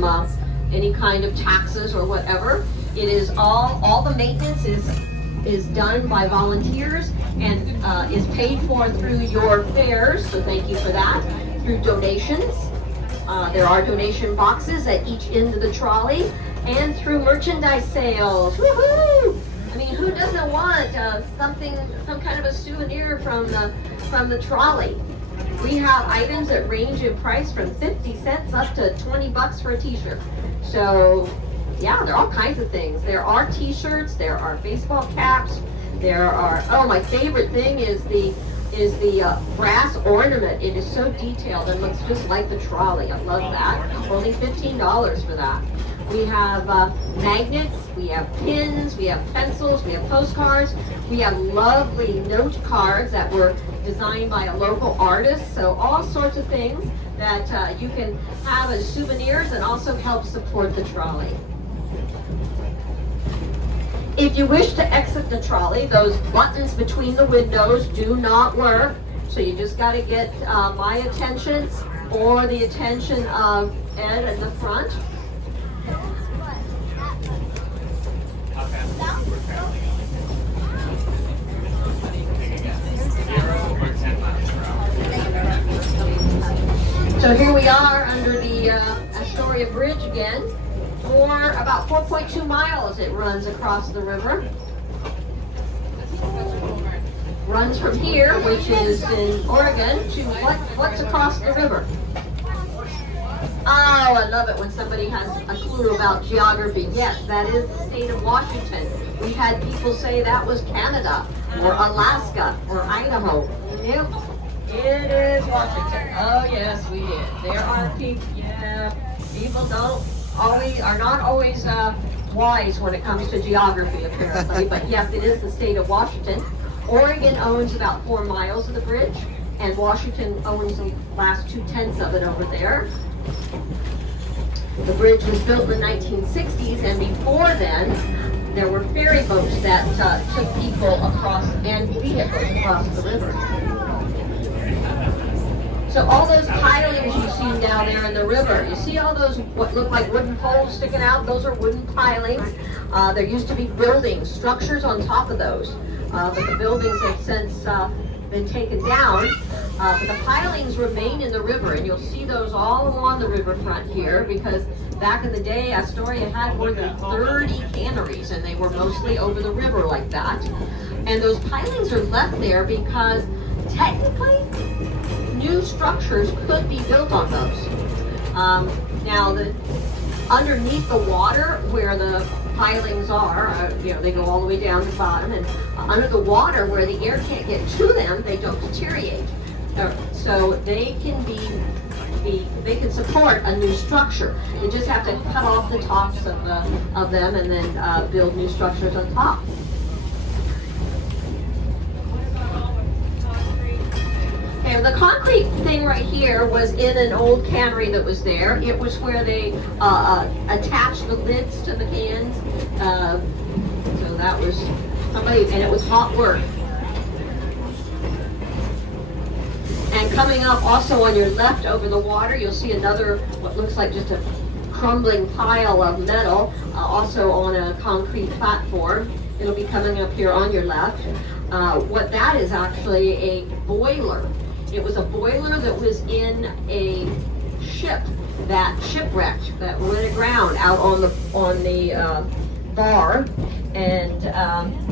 from any kind of taxes or whatever. It is all the maintenance is done by volunteers and is paid for through your fares, so thank you for that, through donations. There are donation boxes at each end of the trolley, and through merchandise sales. Woohoo! I mean, who doesn't want some kind of a souvenir from the trolley? We have items that range in price from 50 cents up to 20 bucks for a t-shirt. So yeah, there are all kinds of things. There are t-shirts, there are baseball caps, there are, oh, my favorite thing is the brass ornament. It is so detailed and looks just like the trolley. I love that. Only $15 for that. We have magnets, we have pins, we have pencils, we have postcards, we have lovely note cards that were designed by a local artist. So all sorts of things that you can have as souvenirs and also help support the trolley. If you wish to exit the trolley, those buttons between the windows do not work. So you just got to get my attention or the attention of Ed in the front. So here we are under the Astoria Bridge again. For about 4.2 miles it runs across the river. Runs from here, which is in Oregon, to what's across the river? Oh, I love it when somebody has a clue about geography. Yes, that is the state of Washington. We've had people say that was Canada, or Alaska, or Idaho. Nope, it is Washington. Oh yes, we did. There are people, yeah, people are not always wise when it comes to geography, apparently. But yes, it is the state of Washington. Oregon owns about 4 miles of the bridge, and Washington owns the last 2/10 of it over there. The bridge was built in the 1960s, and before then, there were ferry boats that took people across and vehicles across the river. So all those pilings you see down there in the river, you see all those what look like wooden poles sticking out? Those are wooden pilings. There used to be buildings, structures on top of those, but the buildings have since been taken down. But the pilings remain in the river, and you'll see those all along the riverfront here, because back in the day, Astoria had more than 30 canneries, and they were mostly over the river like that. And those pilings are left there because technically, new structures could be built on those. Now, underneath the water where the pilings are, they go all the way down to the bottom, and under the water where the air can't get to them, they don't deteriorate. So they can they can support a new structure. You just have to cut off the tops of them and then build new structures on top. Okay, the concrete thing right here was in an old cannery that was there. It was where they attached the lids to the cans. So that was somebody, and it was hot work. And coming up also on your left over the water, you'll see another, what looks like just a crumbling pile of metal, also on a concrete platform. It'll be coming up here on your left. What that is actually a boiler. It was a boiler that was in a ship that shipwrecked, that went aground out on the bar, and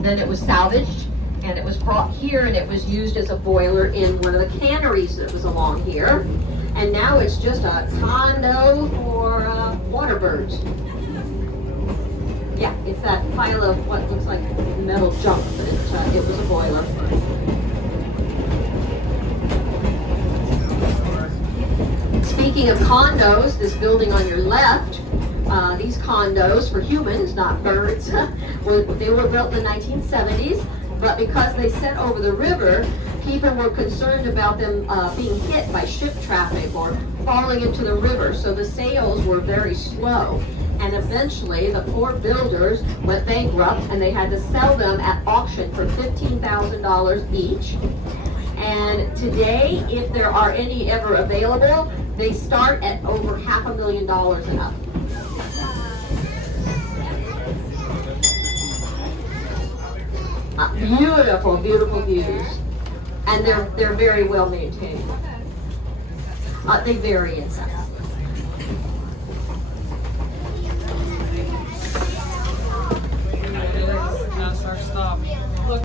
then it was salvaged, and it was brought here, and it was used as a boiler in one of the canneries that was along here. And now it's just a condo for water birds. Yeah, it's that pile of what looks like metal junk, but it was a boiler. Speaking of condos, this building on your left, these condos for humans, not birds, they were built in the 1970s, but because they set over the river, people were concerned about them being hit by ship traffic or falling into the river, so the sales were very slow. And eventually, the poor builders went bankrupt, and they had to sell them at auction for $15,000 each. And today, if there are any ever available, they start at over $500,000 and up. Beautiful, beautiful views. And they're very well maintained. They vary in size.